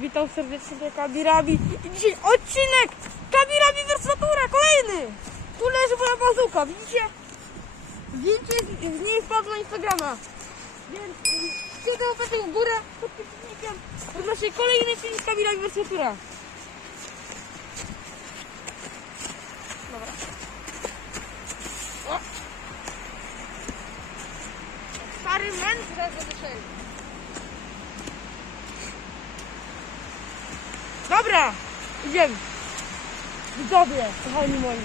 Witam serdecznie Kabirabi i dzisiaj odcinek Kabirabi Versatura, kolejny! Tu leży moja bazuka, widzicie? Zdjęcie z, niej wpadło na Instagrama. Więc kiedy w górę pod tym filmikiem do naszej kolejnej filmik Kabirabi. Dobra. O! Stary męż zaraz do kieszeni. Dobra, idziemy. Widzowie, kochani moi.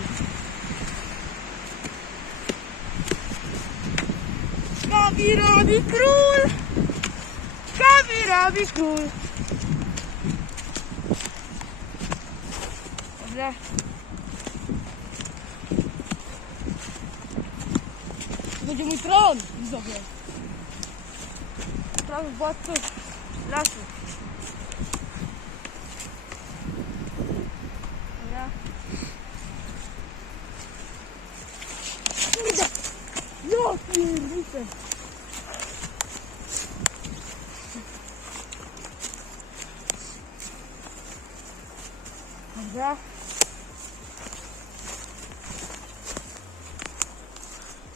Kabirabi król! Kabirabi król! Dobra. Będzie mój tron, widzowie. Władców lasu. Dobra. Kurde! Ja pierdolę! Dobra.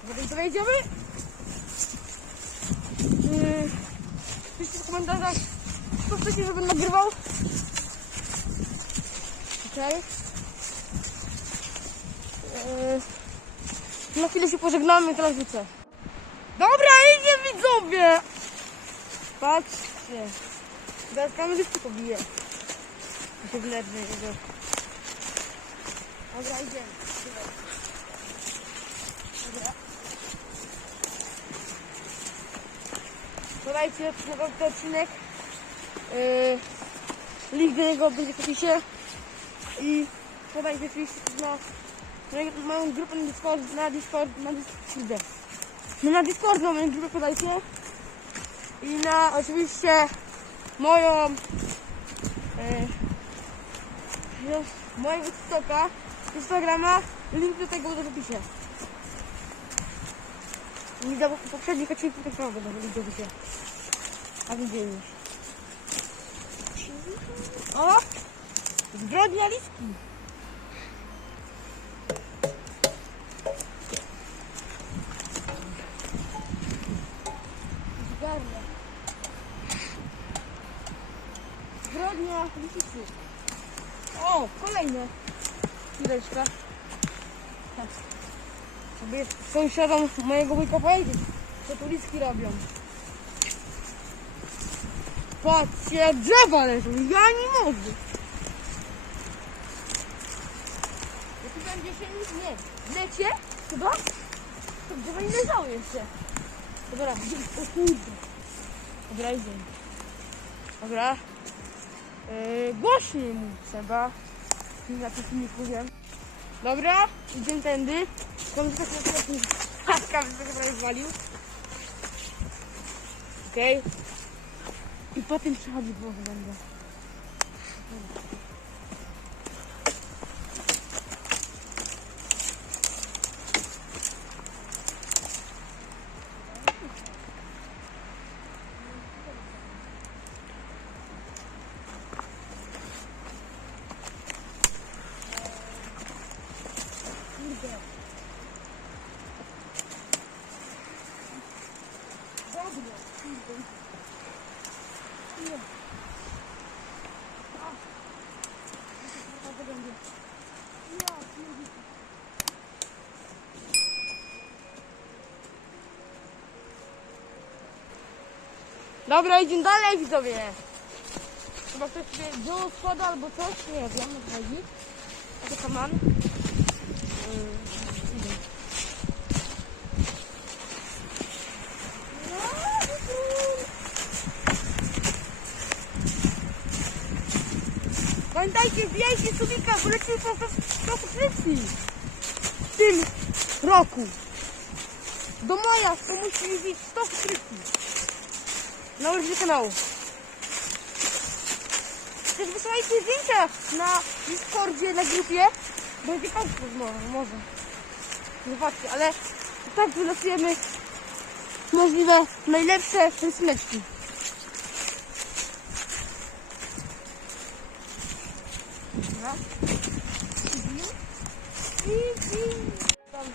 Potem co wejdziemy? Yy, piszcie w komentarzach, co chcecie, żebym nagrywał. Okej. Yy, na chwilę się pożegnamy teraz wrócę. Dobra, idzie widzowie! Patrzcie. Teraz kamerzysty pobije. Wlednie jego. Dobra, idziemy. Dobra. Podajcie ten odcinek. Yy, link do niego będzie w opisie. I podajcie oczywiście na, na moją grupę na Discord, na Discord, na Discord. No na Discord moją grupę podajcie. I na oczywiście moją yy, mojego TikToka, Instagrama, link do tego będzie w opisie. Nie do poprzednich odcinków tak samo będą link w opisie. A widzieli. O! Zbrodnia listki. Zgarnia. Zbrodnia listki. O, kolejne. Chwileczka. Tak. Sobie sąsiadom mojego wujka powiedzieć, co tu listki robią. Patrzcie, drzewa leżą. Ja nie mogę. Tu będzie się nic nie. Lecie? Chyba? To drzewa nie leżały jeszcze. Dobra. O kurde. Dobra, idziemy. Dobra. Yy, głośniej mu trzeba. Na tym filmiku wiem. Dobra, idziemy tędy. Kamerzyka się na chwilę Kamerzyka prawie zwalił. Okej. I potem przechodzi było będę. Dobra. Idziemy dalej widzowie. Chyba ktoś sobie dzieło składa albo coś, nie wiem, o co chodzi. A to kaman. Idę. Pamiętajcie, wbijajcie subika, po 100 subskrypcji w tym roku. Do maja to musi być 100 subskrypcji na ulicy kanału. Też wysyłajcie zdjęcia na Discordzie, na grupie. Będzie konkurs może, może. Zobaczcie, ale i tak wylosujemy możliwe najlepsze rysuneczki. Dobra. I, i, tam.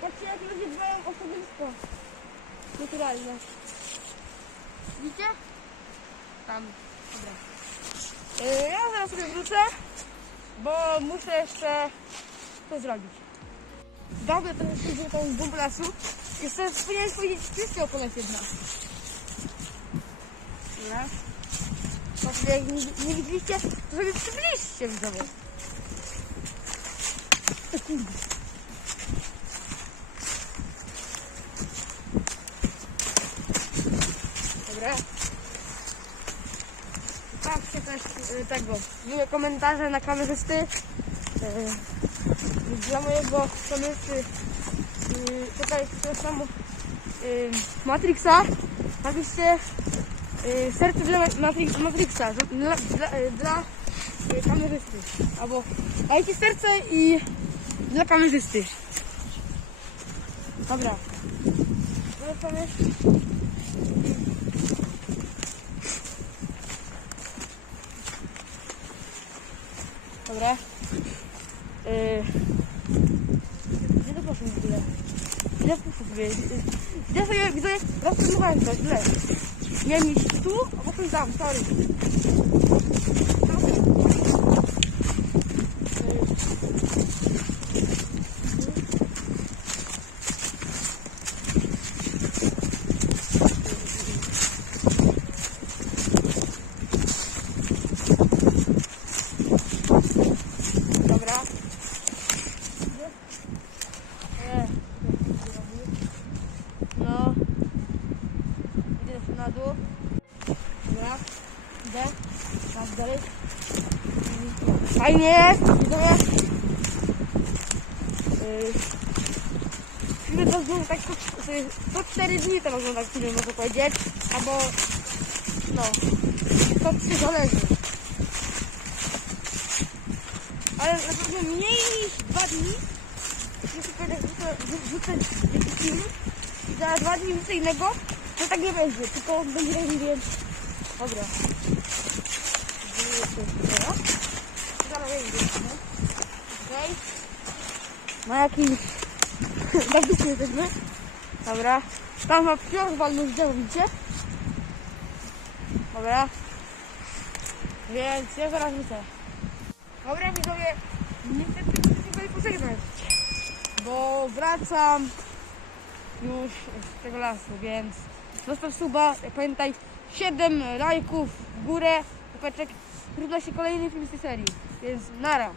Patrzcie, jak ludzie dbają o środowisko. Naturalne. Widzicie? Tam. Dobra. Yy, ja zaraz sobie wrócę, bo muszę jeszcze to zrobić. Dobra, teraz przyjdzie tą bombę lasu. Jeszcze powinieneś powiedzieć wszystkie o kolecie dna. Dobra. Może jak nie, nie widzieliście, to sobie przybliżcie. O kurde. Dobra. Patrzcie też y, tego. Miłe komentarze na kamerzysty. Y, Dla mojego kamerzysty y, tutaj to samo y, Matrixa. Napiszcie y, serce dla Matrix, Matrixa. Dla, dla, dla, y, dla y, kamerzysty. Albo dajcie serce i dla kamerzysty. Dobra. Wracamy. Dobra. Yy. Gdzie to poszło w ogóle? Gdzie poszło sobie? Gdzie sobie widzę? Rozprzymowałem to, źle. Miałem iść tu, a potem tam, sorry. Dobra. Yy. Dobra. E, No. Dół. Dobra. Idę. Tak dalej. Fajnie. Widzowie. Yy. Filmy to znów tak co, co 4 dni to można tak filmy można powiedzieć. Albo no. To 3 zależy. Ale na pewno mniej niż dwa dni. Jeśli będę wrzucę jakiś film i za dwa dni wrzucę innego, to tak nie będzie, tylko będzie więc... Dobra. No. Okej. Na jakimś... Na dupie jesteśmy. Dobra. Tam ma pior walnąć dzieło, widzicie? Dobra. Więc ja zaraz wrócę. Dobra widzowie, niestety muszę się pożegnać, bo wracam już z tego lasu, więc zostaw suba, pamiętaj 7 lajków w górę, popeczek, równa się kolejny film z tej serii, więc nara.